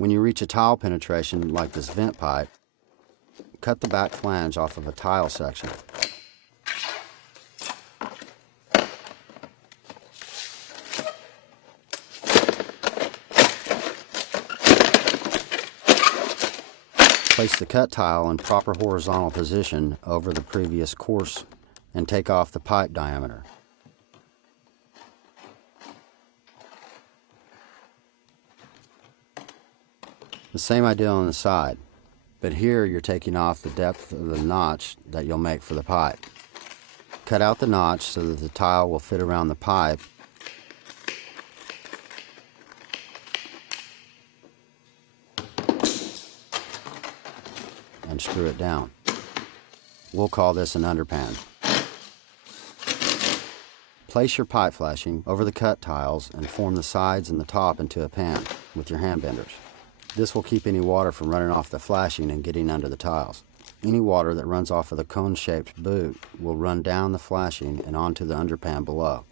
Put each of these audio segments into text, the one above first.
When you reach a tile penetration like this vent pipe, cut the back flange off of a tile section. Place the cut tile in proper horizontal position over the previous course and take off the pipe diameter. The same idea on the side, but here you're taking off the depth of the notch that you'll make for the pipe. Cut out the notch so that the tile will fit around the pipe and screw it down. We'll call this an underpan. Place your pipe flashing over the cut tiles and form the sides and the top into a pan with your hand benders. This will keep any water from running off the flashing and getting under the tiles. Any water that runs off of the cone-shaped boot will run down the flashing and onto the underpan below.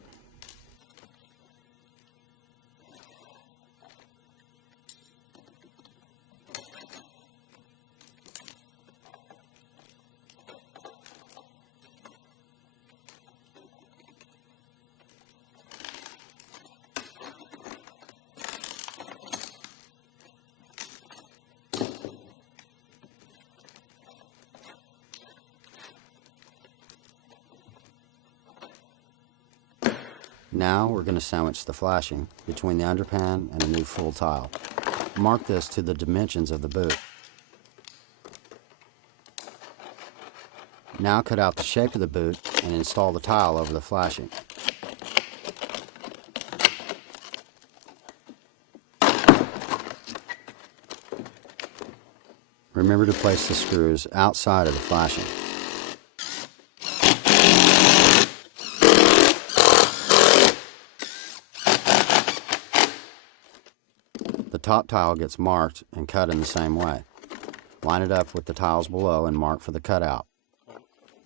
Now we're going to sandwich the flashing between the underpan and a new full tile. Mark this to the dimensions of the boot. Now cut out the shape of the boot and install the tile over the flashing. Remember to place the screws outside of the flashing. The top tile gets marked and cut in the same way. Line it up with the tiles below and mark for the cutout.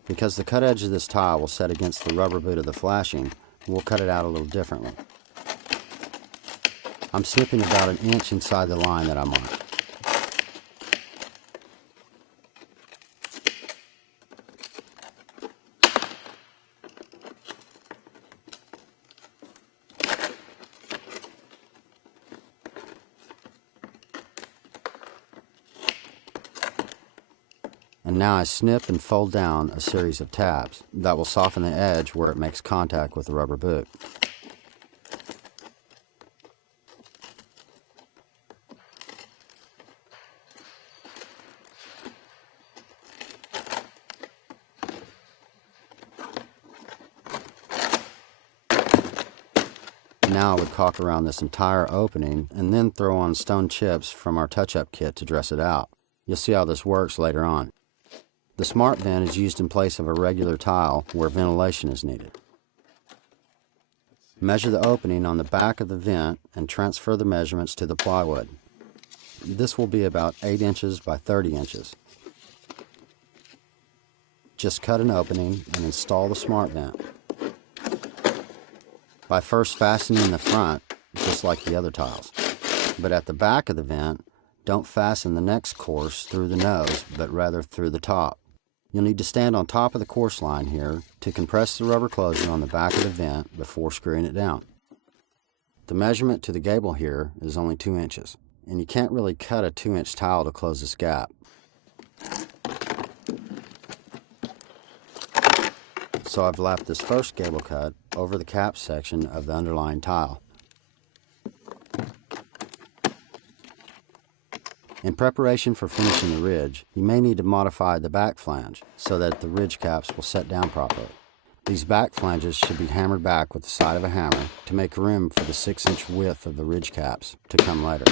Because the cut edge of this tile will set against the rubber boot of the flashing, we'll cut it out a little differently. I'm snipping about an inch inside the line that I marked. And now I snip and fold down a series of tabs that will soften the edge where it makes contact with the rubber boot. Now I would caulk around this entire opening and then throw on stone chips from our touch-up kit to dress it out. You'll see how this works later on. The smart vent is used in place of a regular tile where ventilation is needed. Measure the opening on the back of the vent and transfer the measurements to the plywood. This will be about 8 inches by 30 inches. Just cut an opening and install the smart vent by first fastening the front, just like the other tiles. But at the back of the vent, don't fasten the next course through the nose, but rather through the top. You'll need to stand on top of the course line here to compress the rubber closure on the back of the vent before screwing it down. The measurement to the gable here is only 2 inches, and you can't really cut a 2-inch tile to close this gap. So I've lapped this first gable cut over the cap section of the underlying tile. In preparation for finishing the ridge, you may need to modify the back flange so that the ridge caps will set down properly. These back flanges should be hammered back with the side of a hammer to make room for the 6-inch width of the ridge caps to come later.